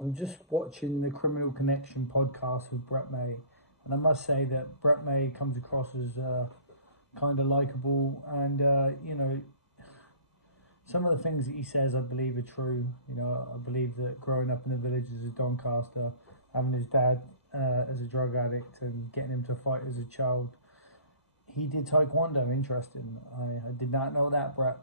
I'm just watching the Criminal Connection podcast with Brett May, and I must say that Brett May comes across as kind of likable, and some of the things that he says I believe are true. I believe that growing up in the villages of Doncaster, having his dad as a drug addict and getting him to fight as a child, he did taekwondo. Interesting. I did not know that, Brett.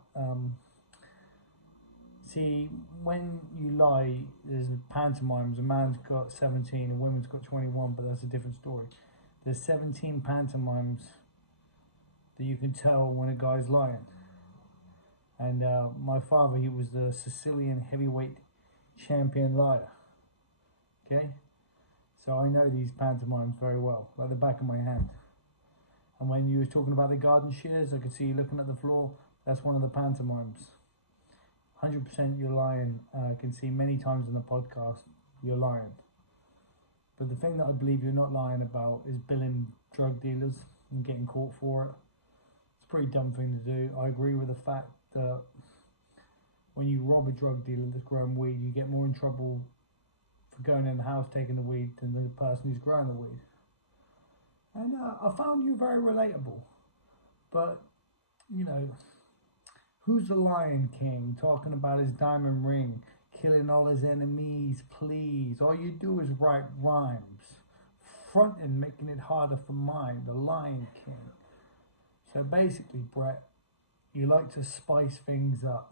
See, when you lie, there's pantomimes. A man's got 17, a woman's got 21, but that's a different story. There's 17 pantomimes that you can tell when a guy's lying. And my father, he was the Sicilian heavyweight champion liar. Okay? So I know these pantomimes very well, like the back of my hand. And when you were talking about the garden shears, I could see you looking at the floor. That's one of the pantomimes. 100% you're lying. I can see many times in the podcast you're lying. But the thing that I believe you're not lying about is billing drug dealers and getting caught for it. It's a pretty dumb thing to do. I agree with the fact that when you rob a drug dealer that's growing weed, you get more in trouble for going in the house taking the weed than the person who's growing the weed. And I found you very relatable. But, who's the Lion King talking about his diamond ring, killing all his enemies, please? All you do is write rhymes, fronting, making it harder for mine, the Lion King. So basically, Brett, you like to spice things up,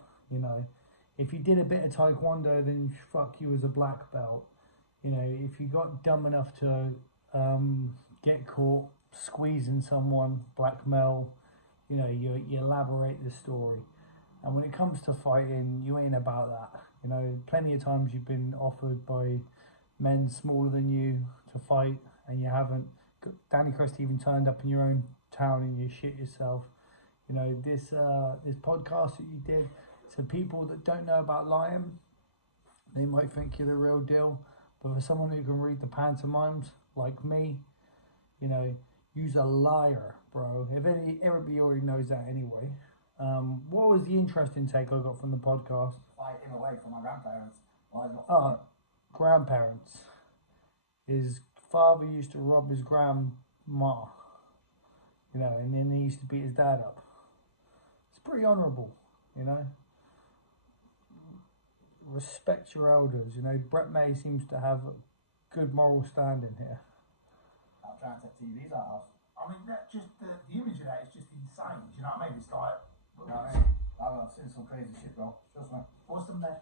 If you did a bit of taekwondo, then fuck you as a black belt. If you got dumb enough to get caught squeezing someone, blackmail, you elaborate the story. And when it comes to fighting, you ain't about that. Plenty of times you've been offered by men smaller than you to fight, and you haven't. Danny Crest even turned up in your own town and you shit yourself. This podcast that you did, to people that don't know about lying, they might think you're the real deal. But for someone who can read the pantomimes, like me, you's a liar, bro. Everybody already knows that anyway. What was the interesting take I got from the podcast? Fight him away from my grandparents. Grandparents. His father used to rob his grandma, and then he used to beat his dad up. It's pretty honourable, Respect your elders, Brett May seems to have a good moral standing here. I'm trying to take TVs out of house. I mean, just the image of that is just insane. Do you know what I mean? It's like, I've seen some crazy shit, bro. Trust me. What's them there?